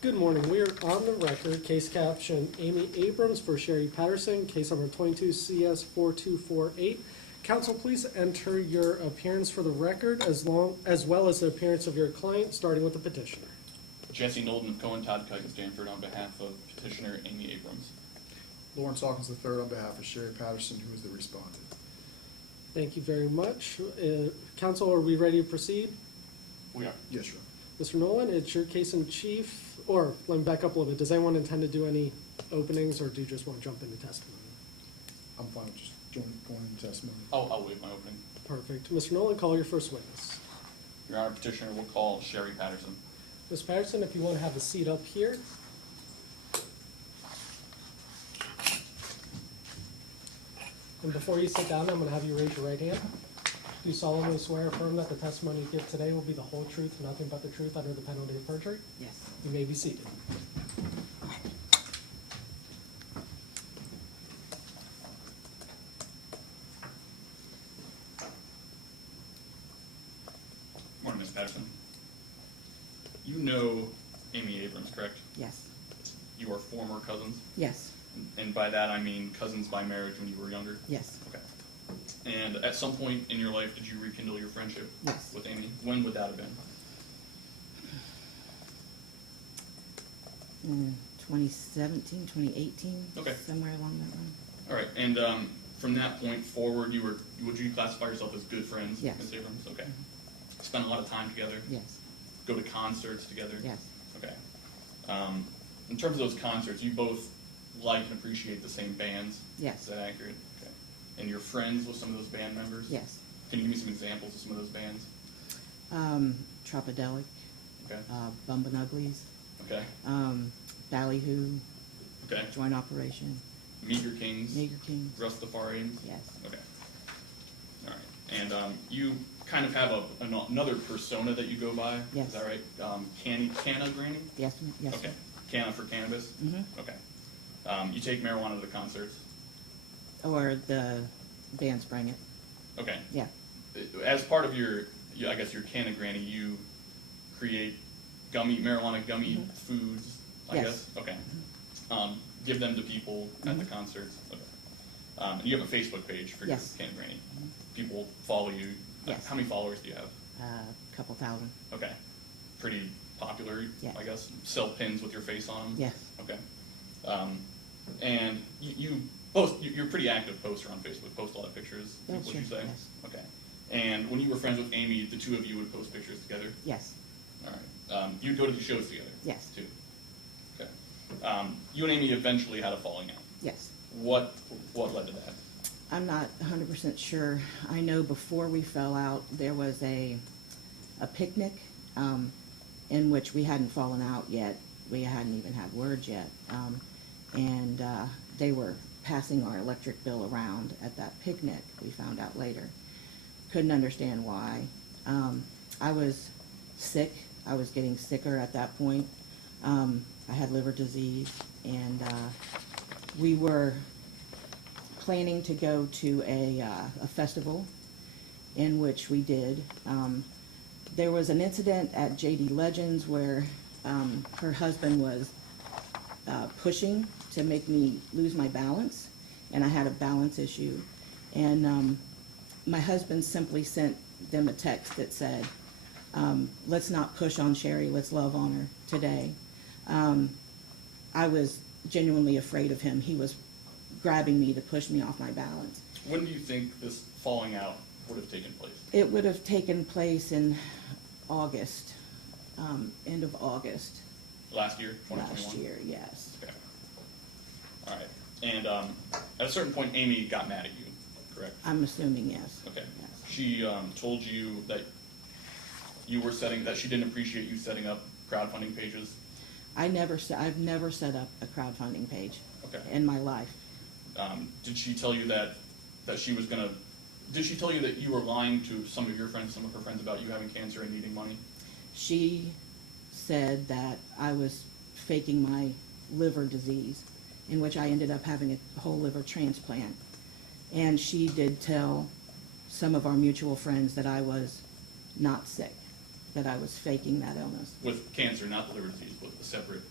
Good morning. We are on the record, case caption Amy Abrams for Sherry Patterson, case number 22 CS 4248. Counsel, please enter your appearance for the record as well as the appearance of your client, starting with the petitioner. Jesse Nolden of Cohen, Todd, Kite, and Stanford on behalf of petitioner Amy Abrams. Lawrence Hawkins III on behalf of Sherry Patterson, who is the respondent. Thank you very much. Counsel, are we ready to proceed? We are. Yes, Your Honor. Mr. Nolan, it's your case in chief, or let me back up a little bit. Does anyone intend to do any openings, or do you just want to jump into testimony? I'm fine with just going into testimony. I'll waive my opening. Perfect. Mr. Nolan, call your first witness. Your Honor, petitioner will call Sherry Patterson. Ms. Patterson, if you want to have a seat up here. And before you sit down, I'm going to have you raise your right hand. Do you solemnly swear or affirm that the testimony you give today will be the whole truth, nothing but the truth, under the penalty of perjury? Yes. You may be seated. Morning, Ms. Patterson. You know Amy Abrams, correct? Yes. You are former cousins? Yes. And by that I mean cousins by marriage when you were younger? Yes. Okay. And at some point in your life, did you rekindle your friendship Yes. with Amy? When would that have been? 2017, 2018. Okay. Somewhere along that line. All right, and from that point forward, would you classify yourself as good friends, Yes. Ms. Abrams? Okay. Spend a lot of time together? Yes. Go to concerts together? Yes. Okay. In terms of those concerts, you both like and appreciate the same bands? Yes. Is that accurate? Okay. And you're friends with some of those band members? Yes. Can you give me some examples of some of those bands? Tropodelic, Okay. Bumbin' Uglies, Okay. Ballyhoo, Okay. Joint Operation, Meager Kings? Meager Kings. Rastafarians? Yes. Okay. All right. And you kind of have another persona that you go by? Yes. Is that right? CANNA, Granny? Yes. Yes. Okay. CANNA for cannabis? Mm-hmm. Okay. You take marijuana to the concerts? Or the bands bring it. Okay. Yeah. As part of your I guess your CANNA Granny, you create marijuana gummy Mhm. foods, I Yes. guess? Okay. Give them to people at the concerts? Okay. And you have a Facebook page for Yes. your CANNA Granny? People follow you? Yes. How many followers do you have? A couple thousand. Okay. Pretty popular, Yes. I guess? Sell pins with your face on them? Yes. Okay. And you post, you're a pretty active poster on Facebook, post a lot of pictures, Yeah, would you sure, say? yes. Okay. And when you were friends with Amy, the two of you would post pictures together? Yes. All right. You'd go to the shows together? Yes. Too? Okay. You and Amy eventually had a falling out. Yes. What led to that? I'm not 100% sure. I know before we fell out, there was a picnic in which we hadn't fallen out yet. We hadn't even had words yet. And they were passing our electric bill around at that picnic, we found out later. Couldn't understand why. I was sick. I was getting sicker at that point. I had liver disease, and we were planning to go to a festival, in which we did. There was an incident at JD Legends where her husband was pushing to make me lose my balance, and I had a balance issue. And my husband simply sent them a text that said, let's not push on Sherry, let's love on her today. I was genuinely afraid of him. He was grabbing me to push me off my balance. When do you think this falling out would have taken place? It would have taken place in August, end of August Last year, 2021? last year, yes. Okay. All right. And at a certain point, Amy got mad at you, correct? I'm assuming yes. Okay. Yes. She told you that that she didn't appreciate you setting up crowdfunding pages. I've never set up a crowdfunding page Okay. in my life. Did she tell you that she was gonna? Did she tell you that you were lying to some of your friends, some of her friends, about you having cancer and needing money? She said that I was faking my liver disease, in which I ended up having a whole liver transplant. And she did tell some of our mutual friends that I was not sick, that I was faking that illness. With cancer, not the liver disease, but a separate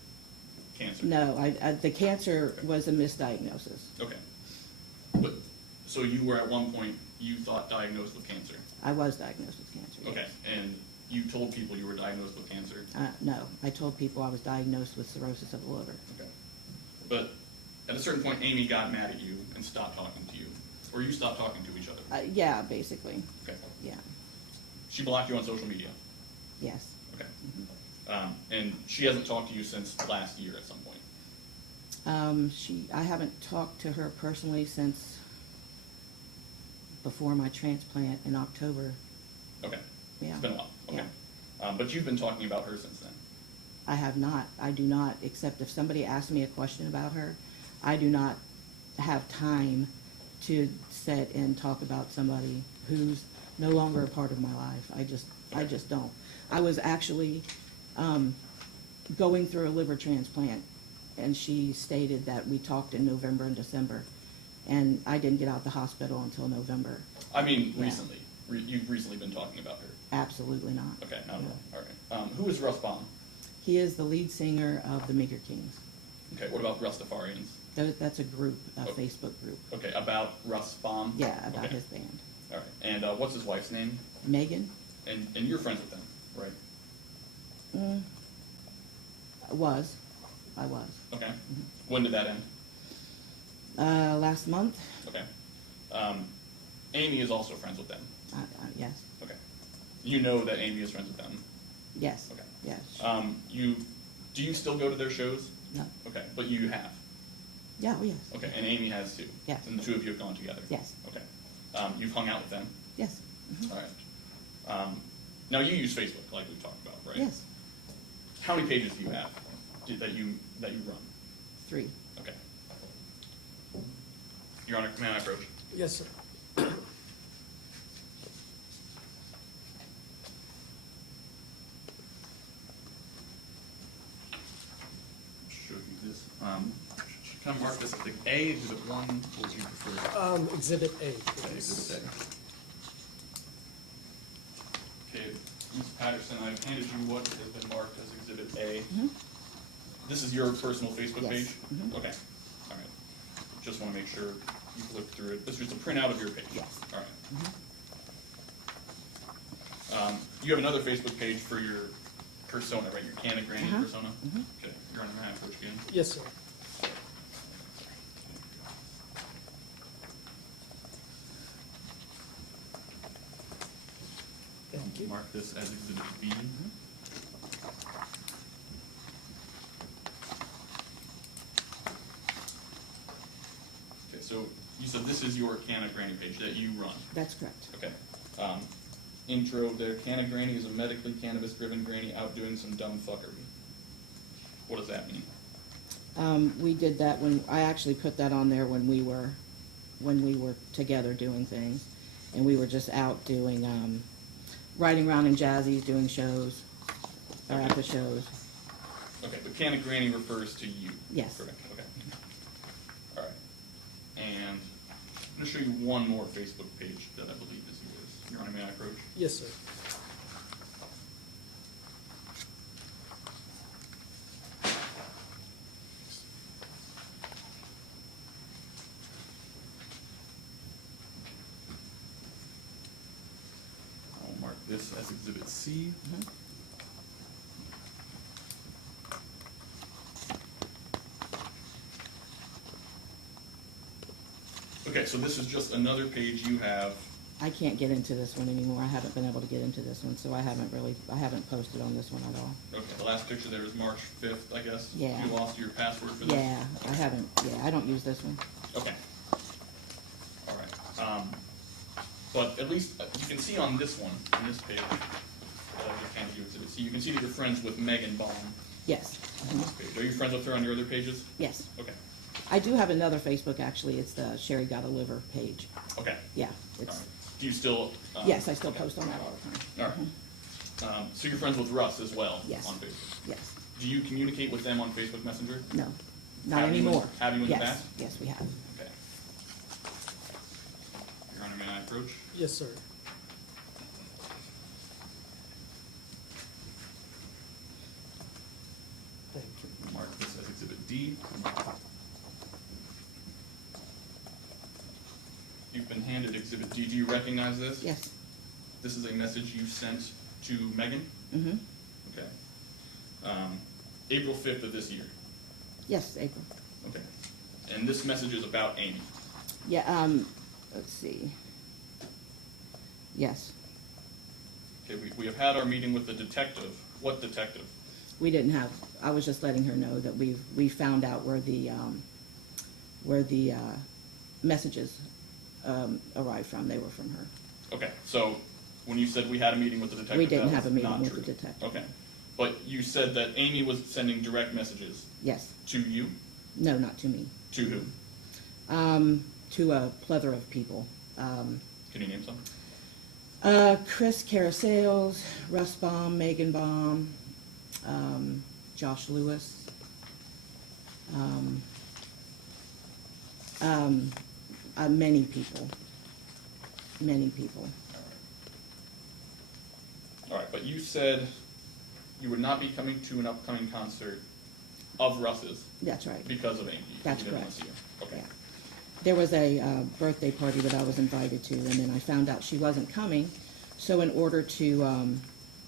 cancer? No, the cancer was a misdiagnosis. Okay. But, so you were at one point, you thought diagnosed with cancer? I was diagnosed with cancer. yes. Okay, and you told people you were diagnosed with cancer? No, I told people I was diagnosed with cirrhosis of the liver. Okay. But at a certain point, Amy got mad at you and stopped talking to you, or you stopped talking to each other? Yeah, basically, Okay. yeah, She blocked you on social media? yes. Okay. And she hasn't talked to you since last year at some point? I haven't talked to her personally since before my transplant in October. Okay. Yeah. It's been a while, okay. Yeah. But you've been talking about her since then? I have not. I do not, except if somebody asks me a question about her, I do not have time to sit and talk about somebody who's no longer a part of my life. I just don't. I was actually going through a liver transplant, and she stated that we talked in November and December, and I didn't get out of the hospital until November. I mean, Yeah. recently. You've recently been talking about her? Absolutely not. Okay, not at No. all, all right. Who is Russ Baum? He is the lead singer of the Meager Kings. Okay, what about Rastafarians? That's a group, a Oh. Facebook group. Okay, about Russ Baum? Yeah, about Okay. his band. All right, and what's his wife's name? Megan? And you're friends with them, right? I was. Okay. When did that end? Last month? Okay. Amy is also friends with them? Yes. Okay. You know that Amy is friends with them? Yes. Okay. Yes. Do you still go to their shows? No. Okay, but you have? Yeah, oh, yes. Okay, and Amy has too? Yes. And the two of you have gone together? Yes. Okay. You've hung out with them? Yes. Mhm. All right. Now you use Facebook, like we talked about, right? Yes. How many pages do you have that you run? 3. Okay. Your Honor, may I approach? Yes, sir. Show you this. Can I mark this as A, exhibit 1, or would you prefer? Exhibit A, Okay, please. exhibit A. Okay, Ms. Patterson, I've handed you what has been marked as exhibit A. Mhm. This is your personal Facebook Yes. page? Mhm. Okay, all right. Just want to make sure you've looked through it. This is just a printout of your page? Yes. All right. You have another Facebook page for your persona, right? Your CANNA Granny Uh-huh. persona? Mhm. Okay, Your Honor, may I approach again? Yes, sir. Thank you. Mark this as exhibit B. Okay, so you said this is your CANNA Granny page that you run? That's correct. Okay. Intro there, CANNA Granny is a medically cannabis-driven granny out doing some dumb fuckery. What does that mean? We did that when, I actually put that on there when we were together doing things. And we were just out doing, riding around in jazzies, doing shows, or at the shows. Okay, but CANNA Granny refers to you? Yes. Correct, okay. All right. And I'm going to show you one more Facebook page that I believe is yours. Your Honor, may I approach? Yes, sir. I'll mark this as exhibit C. Mhm. Okay, so this is just another page you have. I can't get into this one anymore. I haven't been able to get into this one, so I haven't posted on this one at all. Okay, the last picture there is March 5th, I guess? Yeah. You lost your password for this? Yeah, I don't use this one. Okay. All right. But at least you can see on this one, on this page, that I just handed you exhibit C, you can see that you're friends with Megan Baum Yes. on this page. Are you friends with her on your other pages? Yes. Okay. I do have another Facebook, actually. It's the Sherry Got a Liver page. Okay. Yeah, All it's, right. Do you still? yes, I still okay. post on that all the time. All right. So you're friends with Russ as well? Yes. On Facebook? Yes. Do you communicate with them on Facebook Messenger? No, not Have you in- anymore. have you in the Yes, past? yes, we have. Okay. Your Honor, may I approach? Yes, sir. exhibit D. Do you recognize this? Yes. This is a message you sent to Megan? Mm-hmm. Okay. April 5th of this year. Yes, April. Okay. And this message is about Amy. Yeah, let's see. Yes. Okay, we have had our meeting with the detective. What detective? We didn't have, I was just letting her know that we found out where the messages arrived from. They were from her. Okay, so when you said we had a meeting with the detective, We didn't that have a was meeting not with true. the detective. Okay, but you said that Amy was sending direct messages Yes. to you? No, not to me. To who? To a plethora of people. Can you name some? Chris Carousales, Russ Baum, Megan Baum, Josh Lewis, many people. Many people. All right, but you said you would not be coming to an upcoming concert of Russ's That's right. because of Amy. That's You didn't want correct. to see her. Okay. Yeah. There was a birthday party that I was invited to, and then I found out she wasn't coming. So in order to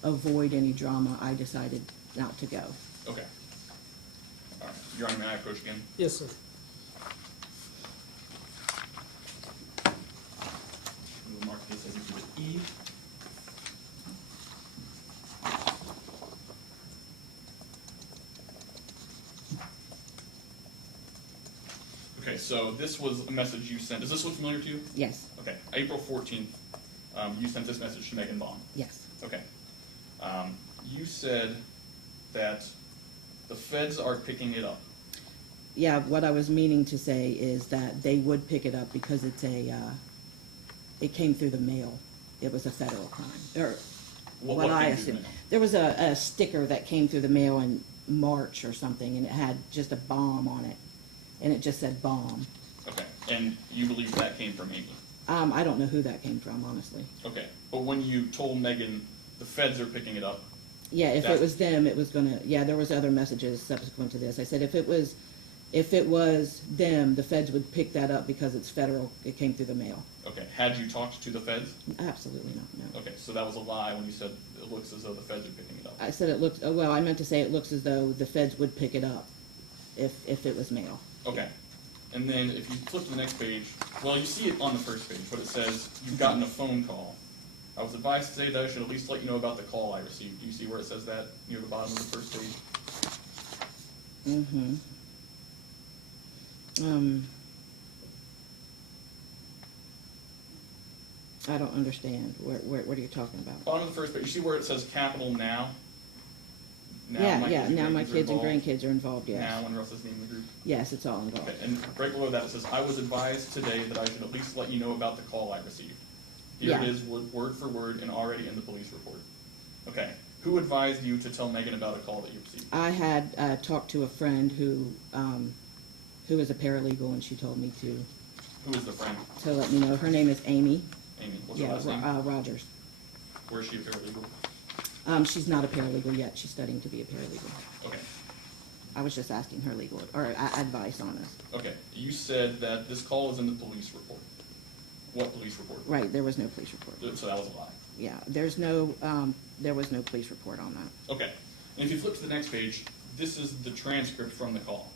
avoid any drama, I decided not to go. Okay. All right. Your Honor, may I approach again? Yes, sir. We'll mark this as Exhibit E. Okay, so this was a message you sent. Does this look familiar to you? Yes. Okay, April 14th, you sent this message to Megan Baum. Yes. Okay. You said that the feds are picking it up. Yeah, what I was meaning to say is that they would pick it up because it's it came through the mail. It was a federal crime, or what I came through the assume. mail? There was a sticker that came through the mail in March or something, and it had just a bomb on it, and it just said bomb. Okay, and you believe that came from Amy? I don't know who that came from, honestly. Okay, but when you told Megan the feds are picking it up, Yeah, if That- it was them, it was gonna, yeah, there was other messages subsequent to this. I said if it was them, the feds would pick that up because it's federal, it came through the mail. okay, had you talked to the feds? Absolutely not, no. Okay, so that was a lie when you said it looks as though the feds are picking it up. I said it looks, oh, well, I meant to say it looks as though the feds would pick it up if it was mail. Okay, and then if you flip to the next page, well, you see it on the first page, but it says, you've gotten a phone call. I was advised today that I should at least let you know about the call I received. Do you see where it says that near the bottom of the first page? Mm-hmm. I don't understand. What are you talking about? Bottom of the first page, you see where it says capital now? Yeah, now my are kids and involved. grandkids are involved, yes. Now and Russ's name in the group. Yes, it's all involved. Okay, and right below that it says, I was advised today that I should at least let you know about the call I received. Here it Yeah. is, word for word, and already in the police report. Okay, who advised you to tell Megan about a call that you received? I had talked to a friend who is a paralegal, and she told me Who is the friend? to let me know. Her name is Amy. Amy, what's her Yeah, last name? Rogers. Where is she a paralegal? She's not a paralegal yet. She's studying to be a paralegal. Okay, I was just asking her legal or advice on this. okay, you said that this call is in the police report. What police report? Right, there was no police report. So that was a lie. Yeah, there was no police report on that. Okay, and if you flip to the next page, this is the transcript from the call.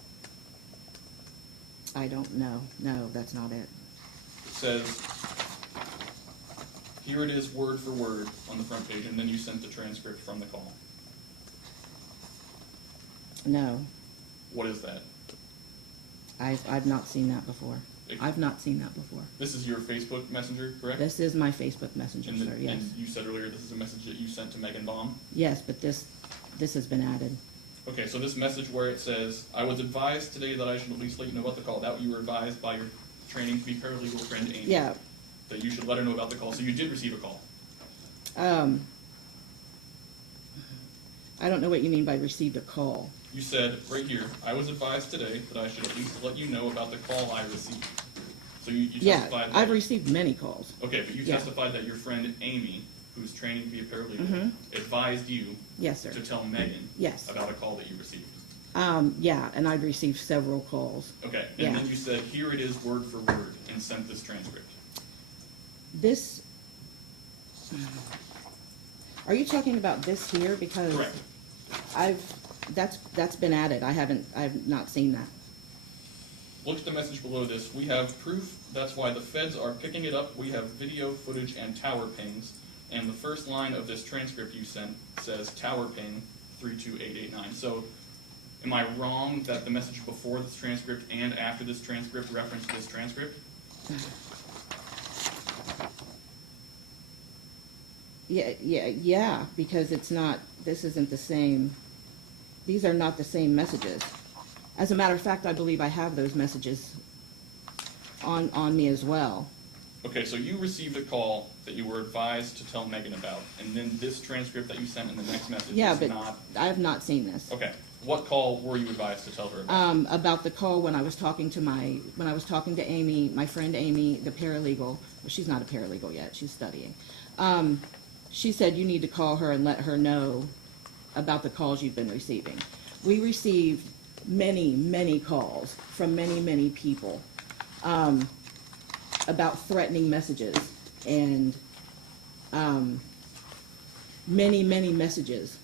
I don't know. No, that's not it. It says, here it is word for word on the front page, and then you sent the transcript from the call. No, What is that? I've not seen that before. I've not seen that before. This is your Facebook Messenger, correct? This is my Facebook Messenger, And, sir, yes. and you said earlier this is a message that you sent to Megan Baum? Yes, but this has been added. Okay, so this message where it says, I was advised today that I should at least let you know about the call. That you were advised by your training to be paralegal friend Amy? Yeah, That you should let her know about the call. So you did receive a call. I don't know what you mean by received a call. You said right here, I was advised today that I should at least let you know about the call I received. So you Yeah, testified that. I've received many calls. Okay, but you Yeah. testified that your friend Amy, who's training to be a paralegal, Mhm. advised you Yes, sir. to tell Megan Yes. about a call that you received. Yeah, and I've received several calls. Okay, Yeah. and then you said, here it is word for word, and sent this transcript. This, are you talking about this here? Because Correct. that's been added. I've not seen that. Look at the message below this. We have proof. That's why the feds are picking it up. We have video footage and tower pings. And the first line of this transcript you sent says tower ping 32889. So am I wrong that the message before this transcript and after this transcript reference this transcript? Yeah, because this isn't the same, these are not the same messages. As a matter of fact, I believe I have those messages on me as well. Okay, so you received a call that you were advised to tell Megan about, and then this transcript that you sent in the next message Yeah, is but not... I have not seen this. Okay, what call were you advised to tell her about? About the call when I was talking to Amy, my friend Amy, the paralegal. Well, she's not a paralegal yet, she's studying. She said you need to call her and let her know about the calls you've been receiving. We received many calls from many people about threatening messages and many messages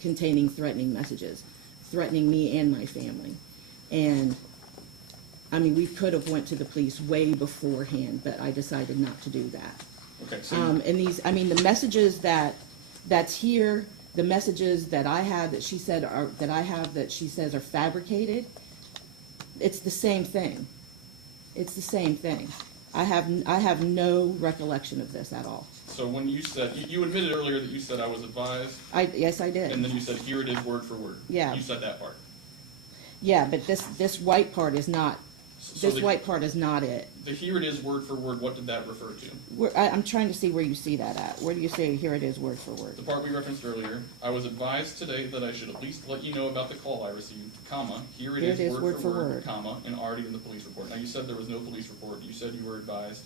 containing threatening messages, threatening me and my family. And I mean, we could have went to the police way beforehand, but I decided not to do that. Okay, so And these, I mean, the messages that's here, the messages that I have that she said that she says are fabricated, it's the same thing. It's the same thing. I have no recollection of this at all. So when you said, you admitted earlier that you said I was advised, Yes, I did. and then you said, here it is word for word. Yeah. You said that part. Yeah, but this white part is not, So this the- white part is not it. The here it is word for word, what did that refer to? I'm trying to see where you see that at. Where do you say, here it is, word for word? The part we referenced earlier, I was advised today that I should at least let you know about the call I received, comma, here it is word for word, comma, and already in the police report. Now, you said there was no police report, you said you were advised,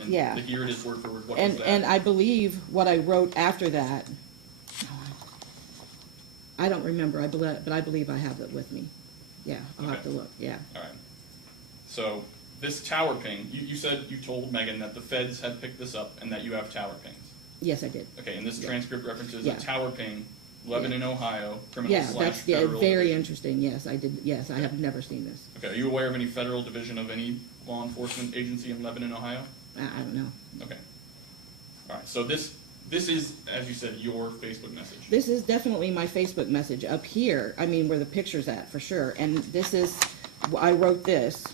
and Yeah. the here it is word for word, what was that? And I believe what I wrote after that, I don't remember, but I believe I have it with me. Yeah, I'll have to Okay. look, yeah. All right. So this tower ping, you said you told Megan that the feds had picked this up and that you have tower pings. Yes, I did. Okay, and this Yeah. transcript references Yeah. a tower ping, Lebanon, Ohio, criminal Yeah, slash that's federal very division. interesting, yes, I did, yes, I have never seen this. Okay, are you aware of any federal division of any law enforcement agency in Lebanon, Ohio? I don't know. Okay. All right, so this is, as you said, your Facebook message. This is definitely my Facebook message up here, I mean, where the picture's at, for sure. And this is, I wrote this,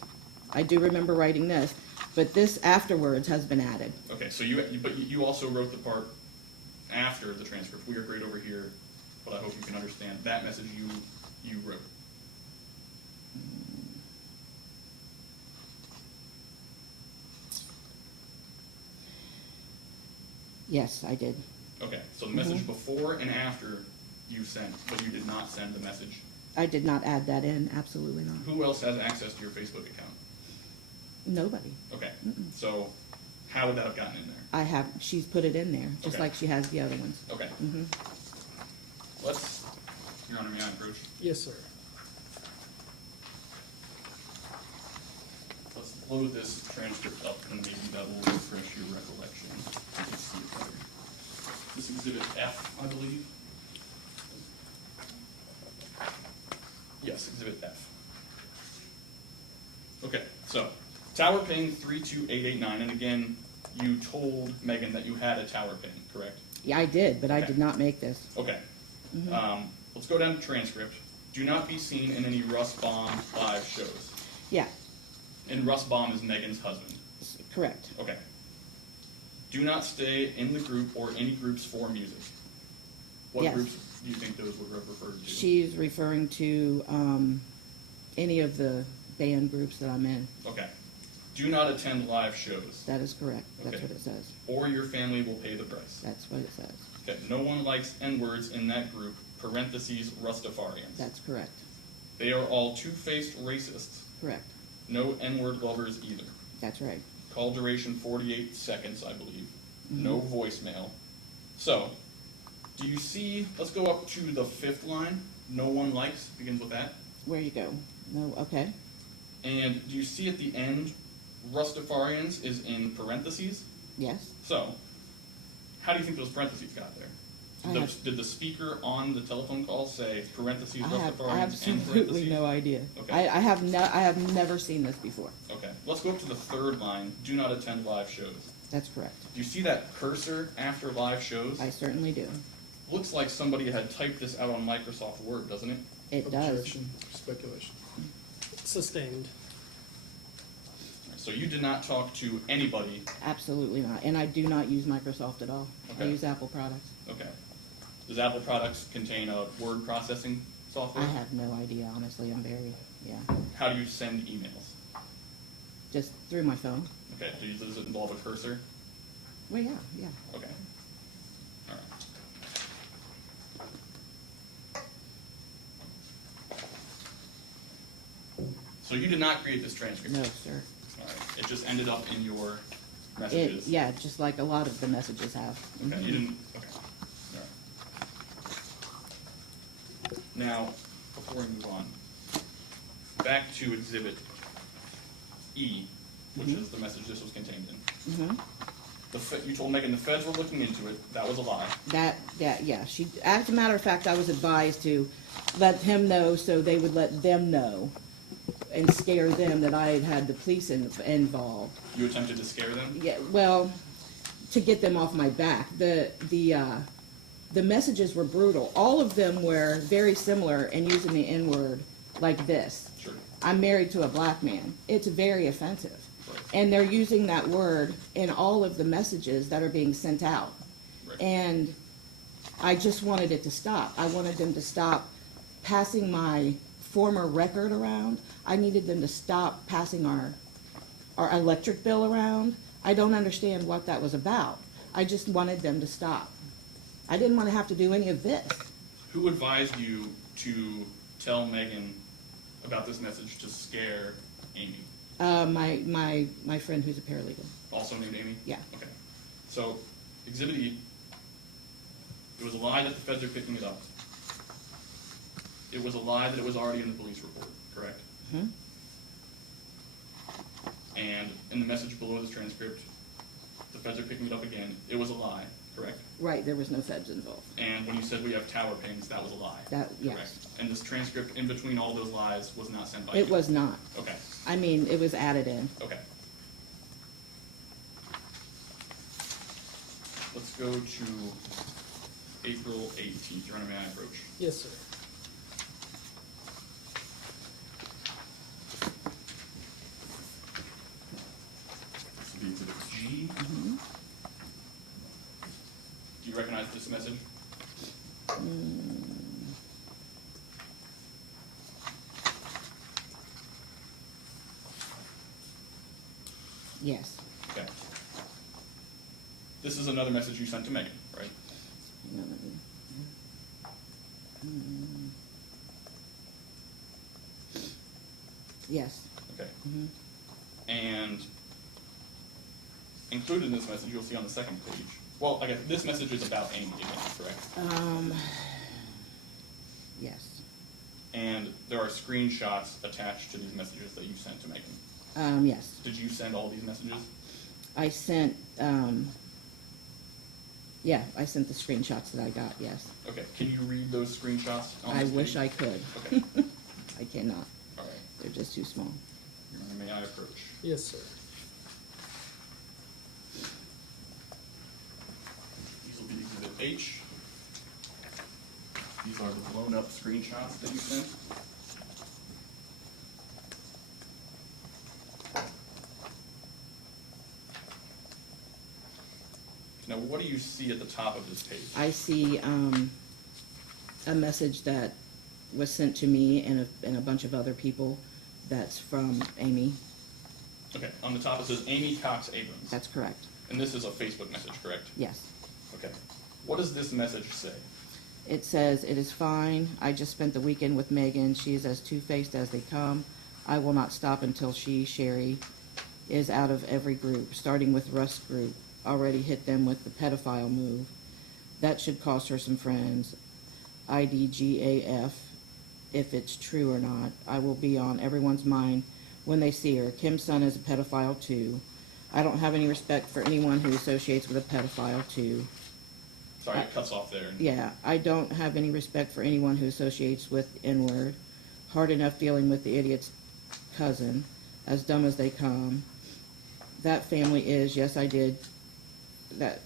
I do remember writing this, but this afterwards has been added. Okay, so but you also wrote the part after the transcript. We are great over here, but I hope you can understand that message you wrote. Yes, I did. Okay, so the message before and after you sent, but you did not send the message. I did not add that in, absolutely not. Who else has access to your Facebook account? Nobody. Okay, so how would that have gotten in there? She's put it in there, just Okay. like she has the other ones. Okay. Let's, Your Honor, may I approach? Yes, sir. Let's blow this transcript up and maybe that will refresh your recollection. You can see it better. This is Exhibit F, I believe. Yes, Exhibit F. Okay, so tower ping 32889, and again, you told Megan that you had a tower ping, correct? Yeah, I did, but I Okay. did not make this. Okay. Let's go down to transcript. Do not be seen in any Russ Baum live shows. Yeah, And Russ Baum is Megan's husband. correct. Okay. Do not stay in the group or any groups for music. What Yes. groups do you think those would refer to? She's referring to any of the band groups that I'm in. Okay. Do not attend live shows, That is correct. That's Okay. what it says. or your family will pay the price. That's what it says. Okay. No one likes N-words in that group, parentheses, Rastafarians. That's correct. They are all two-faced racists. Correct. No N-word lovers either. That's right. Call duration 48 seconds, I believe. No voicemail. So, do you see, let's go up to the fifth line. No one likes, begins with that. Where you go? No, okay. And do you see at the end, Rastafarians is in parentheses? Yes. So, how do you think those parentheses got there? Did the speaker on the telephone call say parentheses I have Rastafarians and absolutely parentheses? no idea. Okay. I have never seen this before. Okay, let's go up to the third line, do not attend live shows. That's correct. Do you see that cursor after live shows? I certainly do. Looks like somebody had typed this out on Microsoft Word, doesn't it? It does. Objection, speculation. Sustained. So you did not talk to anybody. Absolutely not. And I do not use Microsoft at all. I Okay. use Apple products. Okay. Does Apple products contain a word processing software? I have no idea, honestly. I'm very, yeah. How do you send emails? Just through my phone. Okay, does it involve a cursor? Well, yeah, yeah. Okay. All right. So you did not create this transcript? No, sir. All right. It just ended up in your It, messages? yeah, just like a lot of the messages have. Okay, you didn't, okay. All right. Now, before we move on, back to Exhibit E, which is the message this was contained in. Mm-hmm. You told Megan the feds were looking into it. That was a lie. Yeah. As a matter of fact, I was advised to let him know so they would let them know and scare them that I had the police involved. You attempted to scare them? Yeah, well, to get them off my back. The messages were brutal. All of them were very similar and using the N-word like this. Sure. I'm married to a black man. It's very offensive. Right. And they're using that word in all of the messages that are being sent out. Right. And I just wanted it to stop. I wanted them to stop passing my former record around. I needed them to stop passing our electric bill around. I don't understand what that was about. I just wanted them to stop. I didn't want to have to do any of this. Who advised you to tell Megan about this message to scare Amy? My friend who's a paralegal. Also named Amy? Yeah. Okay. So, Exhibit E, it was a lie that the feds are picking it up. It was a lie that it was already in the police report, correct? Hmm? And in the message below this transcript, the feds are picking it up again. It was a lie, correct? Right, there was no feds involved. And when you said we have tower pings, that was a lie. Yes. Correct. And this transcript in between all those lies was not sent by you? It was not. Okay, I mean, it was added in. okay. Let's go to April 18th. Your Honor, may I approach? Yes, sir. This will be Exhibit G. Mhm. Do you recognize this message? Yes. Okay. This is another message you sent to Megan, right? Yes. Okay. Mhm. And included in this message, you'll see on the second page. Well, I guess this message is about Amy again, correct? Yes. And there are screenshots attached to these messages that you sent to Megan. Yes. Did you send all these messages? I sent, I sent the screenshots that I got, yes. Okay. Can you read those screenshots on I this wish page? I could. Okay. I cannot. All right. They're just too small. Your Honor, may I approach? Yes, sir. These will be Exhibit H. These are the blown up screenshots that you sent. Now, what do you see at the top of this page? I see, a message that was sent to me and a bunch of other people that's from Amy. Okay, on the top it says Amy Cox Abrams. That's correct. And this is a Facebook message, correct? Yes. Okay. What does this message say? It says, "It is fine. I just spent the weekend with Megan. She is as two-faced as they come. I will not stop until she, Sherry, is out of every group, starting with Russ group. Already hit them with the pedophile move. That should cost her some friends. IDGAF, if it's true or not. I will be on everyone's mind when they see her. Kim's son is a pedophile too. I don't have any respect for anyone who associates with a pedophile too. Sorry, it cuts off there. Yeah, I don't have any respect for anyone who associates with N-word. Hard enough dealing with the idiot's cousin, as dumb as they come. That family is, yes, I did, that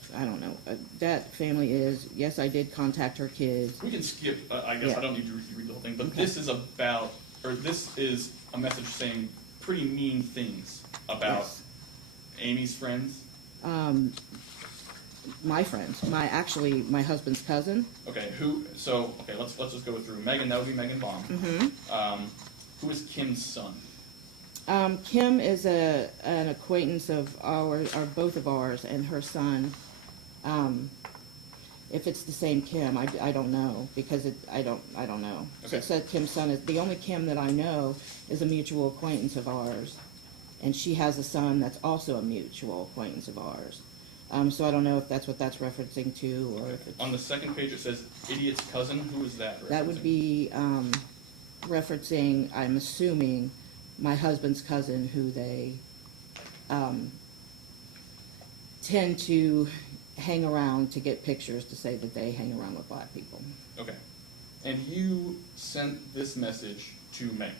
family is, yes, I did contact her kids. We can skip, I guess Yeah. I don't need to read the whole thing, but Okay. this is about, or this is a message saying pretty mean things about Yes. Amy's friends. My friends, my husband's cousin. Okay, let's just go through. Megan, that would be Megan Baum. Mm-hmm. Who is Kim's son? Kim is an acquaintance of both of ours, and her son. If it's the same Kim, I don't know, because I don't know. So Okay. it said Kim's son is, the only Kim that I know is a mutual acquaintance of ours, and she has a son that's also a mutual acquaintance of ours. So I don't know if that's what that's referencing to, or if it's. On the second page it says idiot's cousin. Who is that referencing? That would be referencing, I'm assuming, my husband's cousin, who they tend to hang around to get pictures to say that they hang around with black people. Okay. And you sent this message to Megan.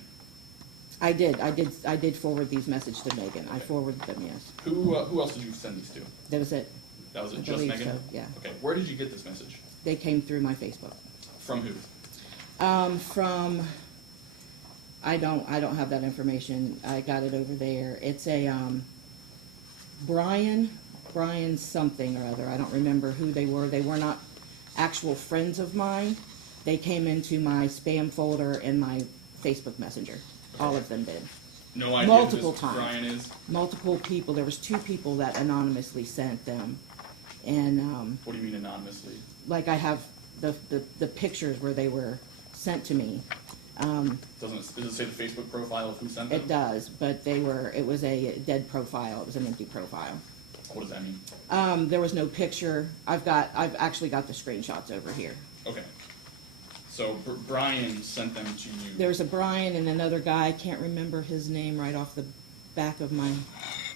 I did forward these messages to Megan. I Okay. forwarded them, yes. Who else did you send these to? That was it. That was it, I just believe Megan? so, yeah. Okay, where did you get this message? They came through my Facebook. From who? From, I don't have that information. I got it over there. It's a, Brian something or other. I don't remember who they were. They were not actual friends of mine. They came into my spam folder in my Facebook Messenger. All of them did. No idea Multiple who this times. Brian is? Multiple people. There was 2 people that anonymously sent them. And, What do you mean anonymously? like I have the pictures where they were sent to me. Does it say the Facebook profile of who sent them? It does, but it was a dead profile. It was an empty profile. What does that mean? There was no picture. I've actually got the screenshots over here. Okay. So Brian sent them to you. There's a Brian and another guy, I can't remember his name right off the back of my,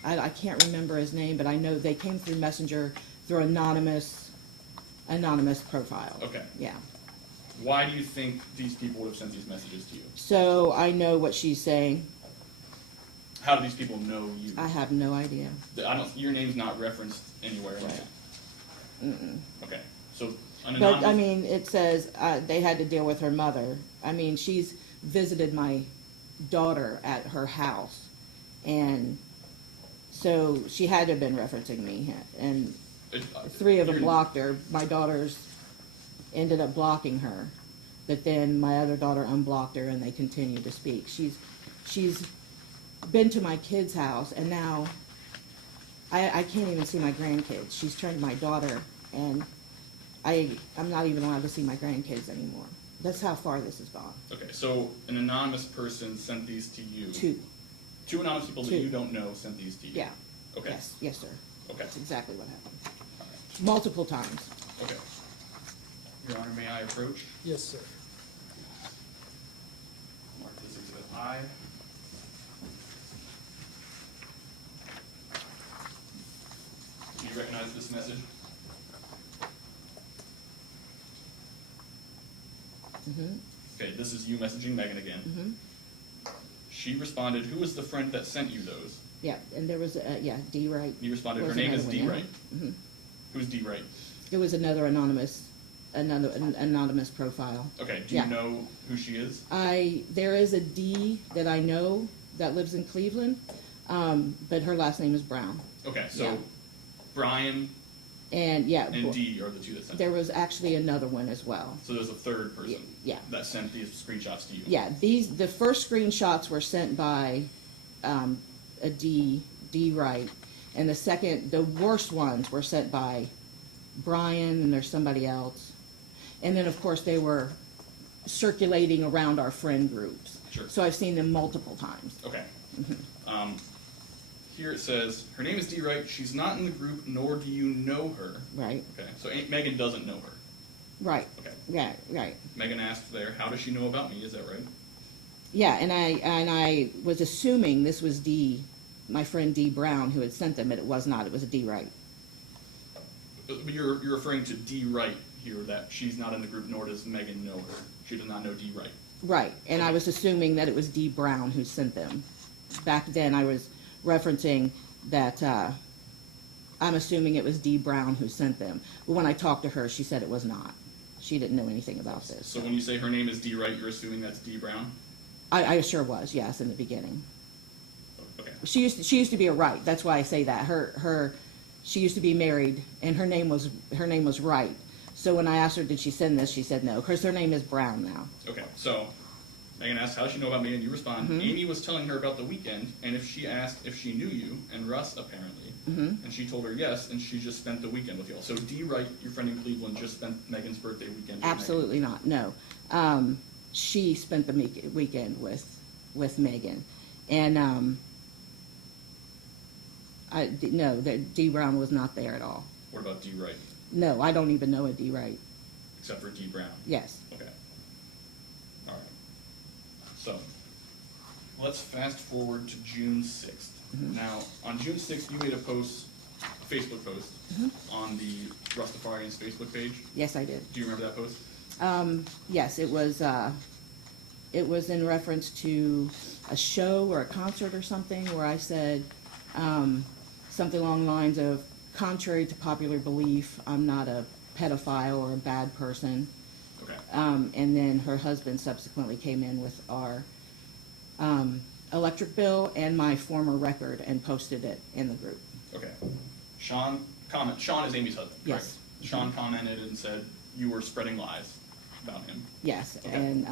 I can't remember his name, but I know they came through Messenger through anonymous profile. Okay. Yeah. Why do you think these people would have sent these messages to you? So I know what she's saying. How do these people know you? I have no idea. Your name's not referenced anywhere in that. Mm-mm. Okay. So an But, anonymous. I mean, it says they had to deal with her mother. I mean, she's visited my daughter at her house, and so she had to have been referencing me. And 3 of them you're- blocked her. My daughters ended up blocking her, but then my other daughter unblocked her, and they continued to speak. She's been to my kid's house, and now I can't even see my grandkids. She's turned my daughter, and I'm not even allowed to see my grandkids anymore. That's how far this has gone. Okay, so an anonymous person sent these to you. 2. 2 anonymous people that 2. you don't know sent these to you. Yeah. Okay. Yes, sir. Okay. That's exactly what happened. Multiple times. Okay. Your Honor, may I approach? Yes, sir. Mark this exhibit I. Do you recognize this message? Mm-hmm. Okay, this is you messaging Megan again. Mm-hmm. She responded, who was the friend that sent you those? Yeah, and there was, D. Wright. You responded, her Was name is another D. one, Wright. yeah. Mhm. Who's D. Wright? It was another anonymous profile. Okay, do Yeah. you know who she is? There is a D that I know that lives in Cleveland, but her last name is Brown. Okay, so Yeah. Brian And yeah, and D are the 2 that sent there them. was actually another one as well. So there's a third person Yeah. that sent these screenshots to you. Yeah, the first screenshots were sent by a D Wright, and the worst ones were sent by Brian, and there's somebody else. And then, of course, they were circulating around our friend groups. Sure. So I've seen them multiple times. Okay. Here it says, her name is D. Wright. She's not in the group, nor do you know her. Right, Okay, so Megan doesn't know her. right, Okay. yeah, right. Megan asked there, how does she know about me? Is that right? Yeah, and I was assuming this was D my friend Dee Brown who had sent them, and it was not. It was a Dee Wright. But you're referring to D. Wright here, that she's not in the group, nor does Megan know her. She does not know D. Wright. Right, and I was assuming that it was Dee Brown who sent them. Back then, I was referencing that I'm assuming it was Dee Brown who sent them. But when I talked to her, she said it was not. She didn't know anything about this. So when you say her name is D. Wright, you're assuming that's D. Brown? I sure was, yes, in the beginning. Okay. She used to be a Wright. That's why I say that. She used to be married, and her name was Wright. So when I asked her, did she send this, she said no, because her name is Brown now. Okay, so Megan asked, how does she know about me? And you respond, Amy was telling her about the weekend, and if she asked if she knew you, and Russ apparently, and she told her yes, and she just spent the weekend with y'all. So D. Wright, your friend in Cleveland, just spent Megan's birthday weekend with Absolutely not, no. She spent the weekend with Megan. And no, Dee Brown was not there at all. What about D. Wright? No, I don't even know a Dee Wright. Except for D. Brown? Yes. Okay. All right. So, let's fast forward to June 6th. Now, on June 6th, you made a Facebook post on the Rastafarians Facebook page. Yes, I did. Do you remember that post? Yes, it was in reference to a show or a concert or something where I said something along the lines of, contrary to popular belief, I'm not a pedophile or a bad person. Okay. And then her husband subsequently came in with our electric bill and my former record and posted it in the group. Okay. Sean is Amy's husband, correct? Yes. Sean commented and said you were spreading lies about him. Yes, Okay. and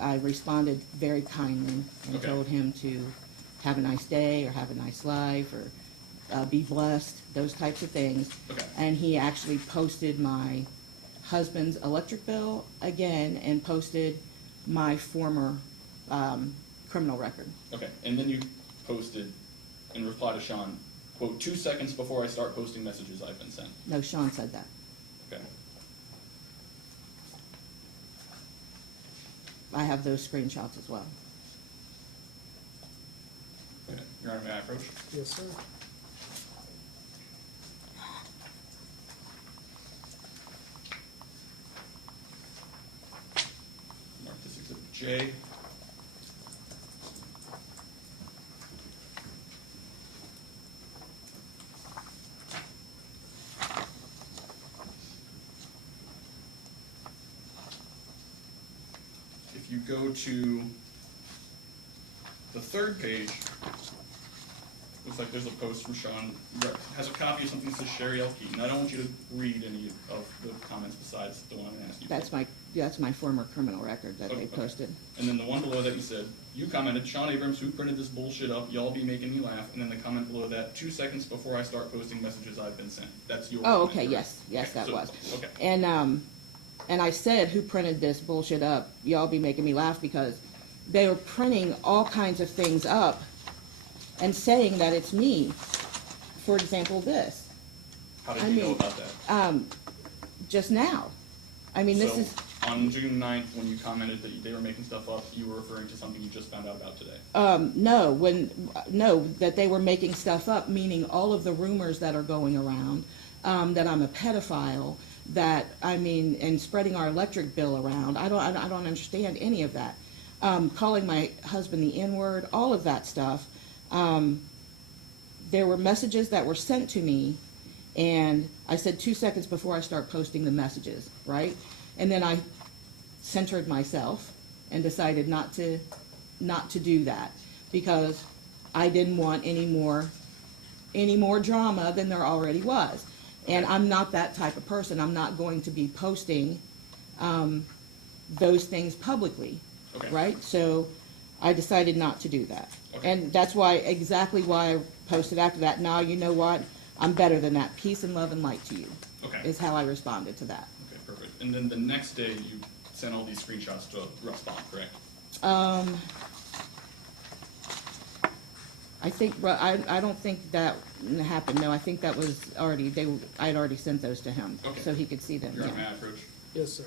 I responded very kindly and Okay. told him to have a nice day or have a nice life or be blessed, those types of things. Okay. And he actually posted my husband's electric bill again and posted my former criminal record. Okay. And then you posted, in reply to Sean, quote, 2 seconds before I start posting messages I've been sent. No, Sean said that. Okay. I have those screenshots as well. Okay. Your Honor, may I approach? Yes, sir. Mark this exhibit J. If you go to the third page, looks like there's a post from Sean, has a copy of something that says Sherry L. Keaton. I don't want you to read any of the comments besides the one I'm going to ask you. That's my former criminal record that they Okay. posted. And then the one below that you said, you commented, Sean Abrams, who printed this bullshit up, y'all be making me laugh. And then the comment below that, 2 seconds before I start posting messages I've been sent. That's your Oh, comment, okay, correct? yes, Okay, that so- was. Okay, And I said, who printed this bullshit up? Y'all be making me laugh because they were printing all kinds of things up and saying that it's me. For example, this, how did I you know mean, about that? just now. I mean, this So, is, on June 9th, when you commented that they were making stuff up, you were referring to something you just found out about today. no, that they were making stuff up, meaning all of the rumors that are going around, that I'm a pedophile, that, I mean, and spreading our electric bill around. I don't understand any of that. Calling my husband the N-word, all of that stuff. There were messages that were sent to me, and I said 2 seconds before I start posting the messages, right? And then I centered myself and decided not to do that because I didn't want any more drama than there already was. And I'm not that type of person. I'm not going to be posting those things publicly, Okay. right? So I decided not to do that. Okay. And that's exactly why I posted after that. Now, you know what? I'm better than that. Peace and love and light to you Okay. is how I responded to that. Okay, perfect. And then the next day, you sent all these screenshots to Russ Bond, correct? I think, I don't think that happened. No, I think that was already, I had already sent those to him, Okay. so he could see them, Your Honor, may yeah. I approach? Yes, sir.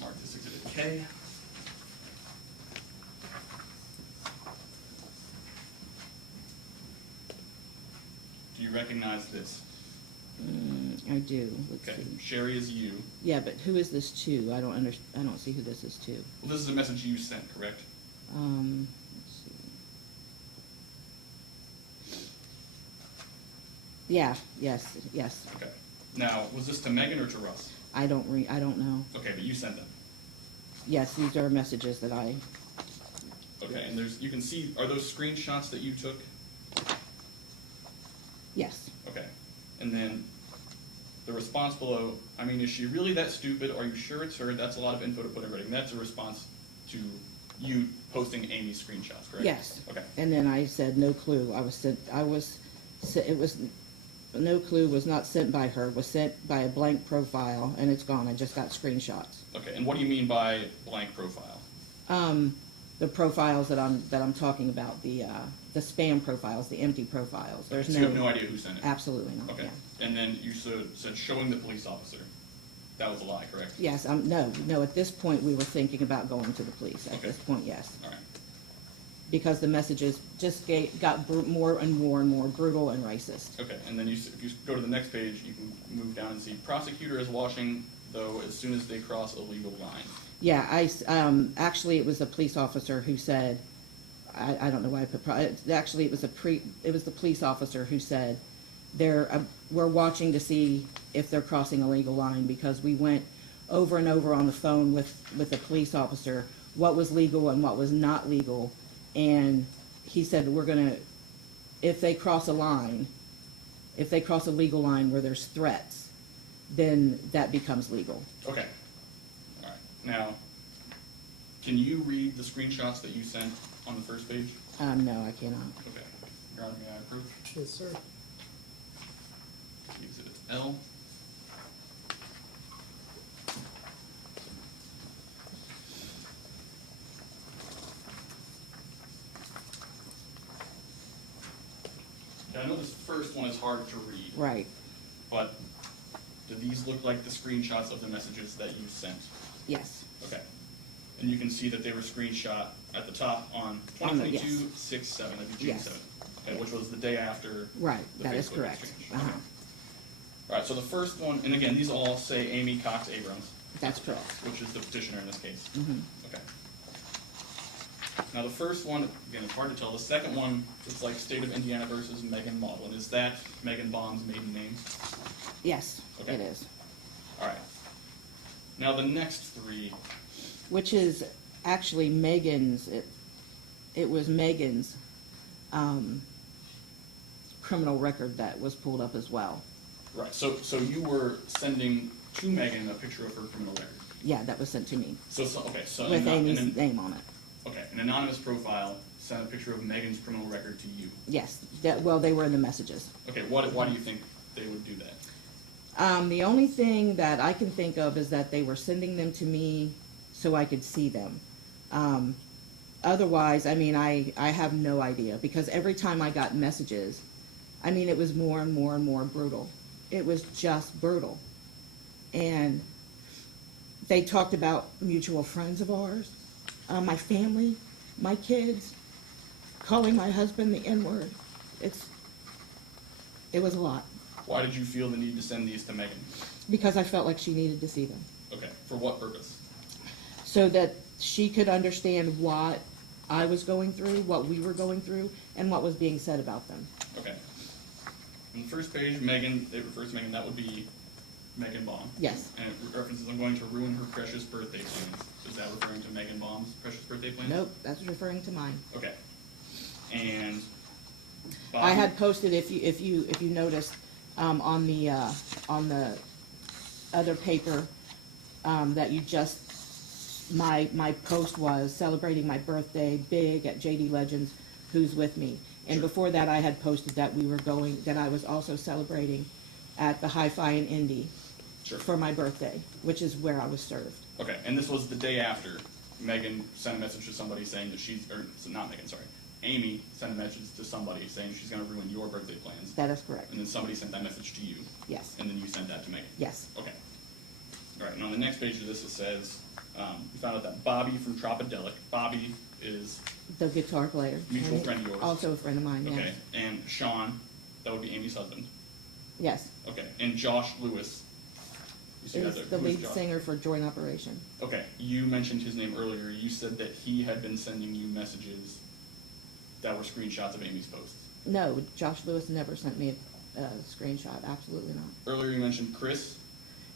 Mark this exhibit K. Do you recognize this? I do, let's Okay, see. Sherry is you. Yeah, but who is this to? I don't see who this is to. Well, this is a message you sent, correct? Let's see. Yeah, yes. Okay. Now, was this to Megan or to Russ? I don't know. Okay, but you sent them. Yes, these are messages that I, Okay, and you can see, are those screenshots that you took? yes. Okay. And then the response below, I mean, is she really that stupid? Are you sure it's her? That's a lot of info to put in writing. That's a response to you posting Amy's screenshots, correct? Yes. Okay. And then I said, no clue. No clue was not sent by her, was sent by a blank profile, and it's gone. I just got screenshots. Okay, and what do you mean by blank profile? The profiles that I'm talking about, the spam profiles, the empty profiles. There's So you have no idea who sent it? Absolutely not, Okay. yeah. And then you said showing the police officer. That was a lie, correct? Yes, no, at this point, we were thinking about going to the police. At Okay. this point, yes. All right. Because the messages just got more and more brutal and racist. Okay, and then if you go to the next page, you can move down and see prosecutor is watching, though, as soon as they cross a legal line. Yeah, actually, it was a police officer who said, I don't know why I put, actually, it was the police officer who said, we're watching to see if they're crossing a legal line, because we went over and over on the phone with the police officer, what was legal and what was not legal, and he said, if they cross a legal line where there's threats, then that becomes legal. Okay. All right. Now, can you read the screenshots that you sent on the first page? No, I cannot. Okay. Your Honor, may I approve? Yes, sir. Exhibit L. Okay, I know this first one is hard to read, Right, but do these look like the screenshots of the messages that you sent? yes, Okay. And you can see that they were screenshot at the top on On the- yes. 2022-6-7, that'd be June Yes. 7th, okay, which was the day after right, the that is Facebook correct. exchange. Uh-huh. Okay. All right, so the first one, and again, these all say Amy Cox Abrams. That's correct. Which is the petitioner in this case. Mhm. Okay. Now, the first one, again, it's hard to tell. The second one, it's like State of Indiana versus Megan Model. And is that Megan Bond's maiden name? Yes, Okay. it is. All right. Now, the next three, Which is actually Megan's, it was Megan's criminal record that was pulled up as well. right, so you were sending to Megan a picture of her criminal record. Yeah, that was sent to me, Okay, so with Amy's name on it. okay, an anonymous profile sent a picture of Megan's criminal record to you. Yes, they were in the messages. Okay, why do you think they would do that? The only thing that I can think of is that they were sending them to me so I could see them. Otherwise, I mean, I have no idea, because every time I got messages, I mean, it was more and more and more brutal. It was just brutal. And they talked about mutual friends of ours, my family, my kids, calling my husband the N-word. It was a lot, Why did you feel the need to send these to Megan? because I felt like she needed to see them, Okay, for what purpose? so that she could understand what I was going through, what we were going through, and what was being said about them. Okay. On the first page, Megan, it refers to Megan, that would be Megan Baum. Yes. And it references, I'm going to ruin her precious birthday plans. Is that referring to Megan Baum's precious birthday plans? Nope, that's referring to mine. Okay. And Bob? I had posted, if you noticed, on the other paper, that you just, my post was celebrating my birthday big at JD Legends, who's with me. And Sure. before that, I had posted that that I was also celebrating at the Hi-Fi in Indy Sure. for my birthday, which is where I was served. Okay, and this was the day after Megan sent a message to somebody saying that not Megan, sorry. Amy sent a message to somebody saying she's gonna ruin your birthday plans. That is correct. And then somebody sent that message to you. Yes, And then you sent that to Megan. yes, Okay. All right, and on the next page of this, it says, We found out that Bobby from Tropodelic, Bobby is, The guitar player. Mutual friend of yours. Also a friend of mine, yes. okay, and Sean, that would be Amy's husband. Yes. Okay, and Josh Lewis. You see that Is there? the Who is lead Josh? singer for Joint Operation. Okay, you mentioned his name earlier. You said that he had been sending you messages that were screenshots of Amy's posts. No, Josh Lewis never sent me a screenshot, absolutely not. Earlier you mentioned Chris.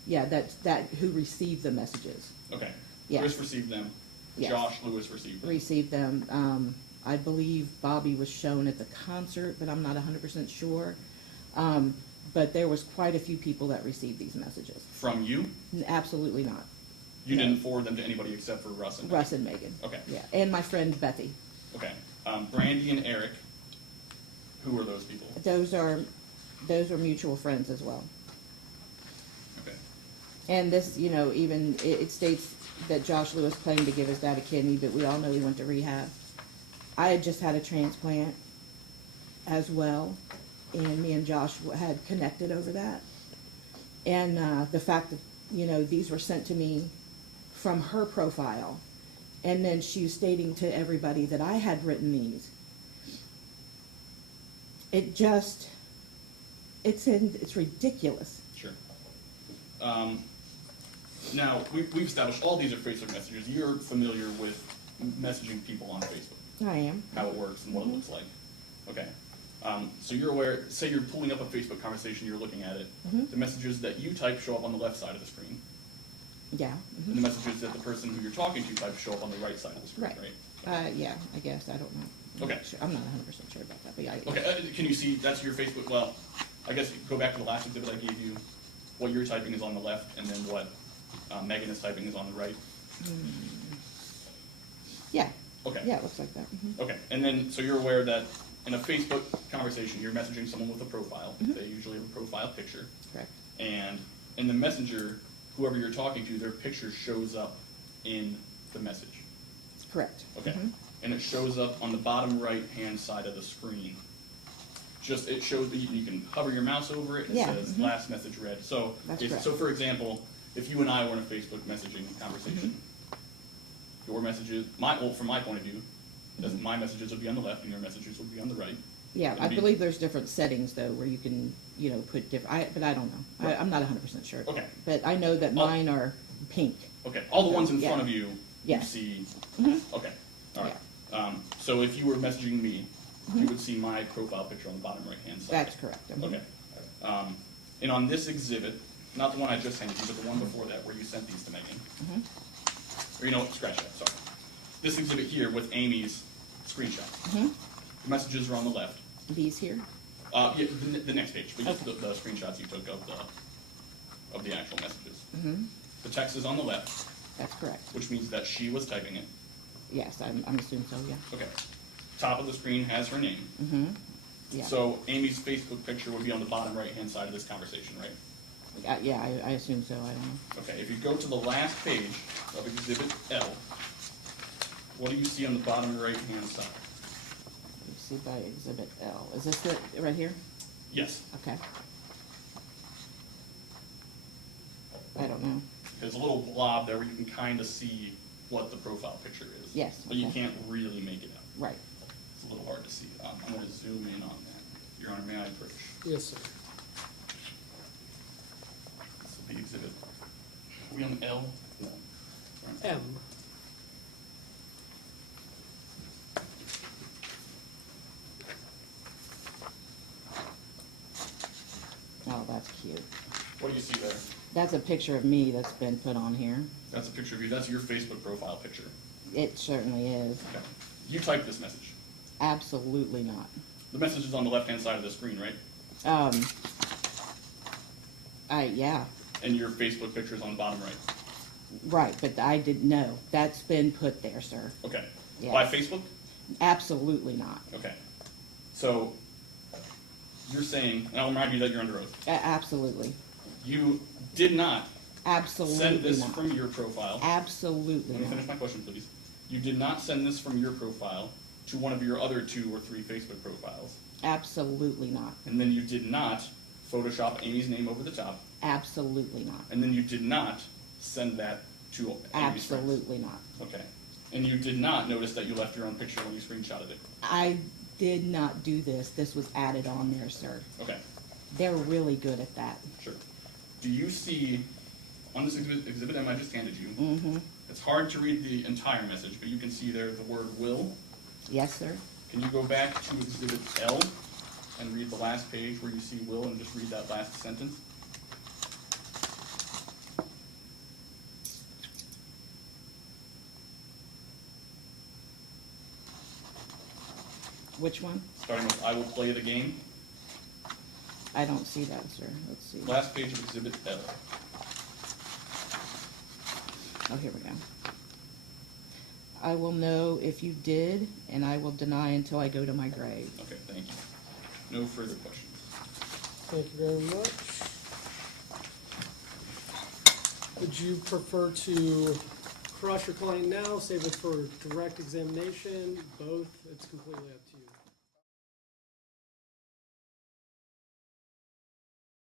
Yeah, that who received the messages. Okay. Yes. Chris received them. Yes. Josh Lewis received them. Received them. I believe Bobby was shown at the concert, but I'm not 100% sure. But there was quite a few people that received these messages. From you? Absolutely not. You No. didn't forward them to anybody except for Russ and Megan. Russ and Megan. Okay. Yeah, and my friend Bethy. Okay. Brandy and Eric. Who are those people? Those are mutual friends as well. Okay. And this, even it states that Josh Lewis claimed to give his dad a kidney, but we all know he went to rehab. I had just had a transplant as well, and me and Josh had connected over that. And the fact that, these were sent to me from her profile, and then she was stating to everybody that I had written these. It's ridiculous. Sure. Now, we've established all these are Facebook messages. You're familiar with messaging people on Facebook, I am. how it works and what it looks like. Okay. So you're aware, say you're pulling up a Facebook conversation, you're looking at it. Mhm. The messages that you type show up on the left side of the screen. Yeah. And the messages that the person who you're talking to types show up on the right side of the screen, right? Yeah, I guess, I don't know. Okay. I'm not 100% sure about that, but yeah. Okay, can you see, that's your Facebook, well, I guess go back to the last exhibit I gave you. What you're typing is on the left, and then what Megan is typing is on the right. Yeah. Okay. Yeah, it looks like that. Mhm. Okay, and then, so you're aware that in a Facebook conversation, you're messaging someone with a profile. Mhm. They usually have a profile picture. Correct. And in the messenger, whoever you're talking to, their picture shows up in the message. Correct. Okay? Mhm. And it shows up on the bottom right-hand side of the screen. It shows that you can hover your mouse over it, and it Yeah, says mhm. last message read. So, That's correct. so for example, if you and I were in a Facebook messaging conversation, your messages, from my point of view, my messages would be on the left and your messages would be on the right. Yeah, It'd I be- believe there's different settings though, where you can, put different, but I don't know. Right. I'm not 100% sure. Okay. But I know that I'll- mine are pink. Okay, all the ones in Yeah. front of you, you Yeah. see, Mhm. okay, all right. So if you were messaging me, you would see my profile picture on the bottom right-hand side. That's correct. Mhm. Okay. And on this exhibit, not the one I just sent you, but the one before that where you sent these to Megan. Mhm. Or you know what, scratch that, sorry. This exhibit here with Amy's screenshot. Mhm. The messages are on the left. These here? Yeah, the next page, but just Okay. the screenshots you took of the actual messages. Mhm. The text is on the left, That's correct. which means that she was typing it. Yes, I'm assuming so, yeah. Okay. Top of the screen has her name. Mhm. Yeah. So Amy's Facebook picture would be on the bottom right-hand side of this conversation, right? Yeah, I assume so, I don't know. Okay, if you go to the last page of Exhibit L, what do you see on the bottom right-hand side? You see by Exhibit L. Is this it, right here? Yes, Okay. I don't know. there's a little blob there where you can kind of see what the profile picture is. Yes, But you okay. can't really make it out. Right. It's a little hard to see. I'm going to zoom in on that. Your Honor, may I approach? Yes, sir. This will be Exhibit. Are we on L? No. We're on M. Oh, that's cute. What do you see there? That's a picture of me that's been put on here. That's a picture of you. That's your Facebook profile picture. It certainly is. Okay. You typed this message. Absolutely not. The message is on the left-hand side of the screen, right? Yeah, And your Facebook picture is on the bottom right. right, but I didn't know. That's been put there, sir. Okay. Yes. By Facebook? Absolutely not. Okay. So, you're saying, and I'll remind you that you're under oath, Absolutely. you did not Absolutely send this not. from your profile. Absolutely Let me finish not. my question, please. You did not send this from your profile to one of your other 2 or 3 Facebook profiles. Absolutely not. And then you did not Photoshop Amy's name over the top. Absolutely not. And then you did not send that to Amy's friends? Absolutely not. Okay. And you did not notice that you left your own picture when you screenshotted it? I did not do this. This was added on there, sir. Okay, They're really good at that. sure. Do you see, on this exhibit M I just handed you, Mm-hmm. it's hard to read the entire message, but you can see there the word will. Yes, sir. Can you go back to exhibit L and read the last page where you see will and just read that last sentence? Which one? Starting with I will play the game. I don't see that, sir. Let's see. Last page of exhibit L. Oh, here we go. I will know if you did, and I will deny until I go to my grave. Okay, thank you. No further questions. Thank you very much. Would you prefer to cross your client now, save it for direct examination, both? It's completely up to you.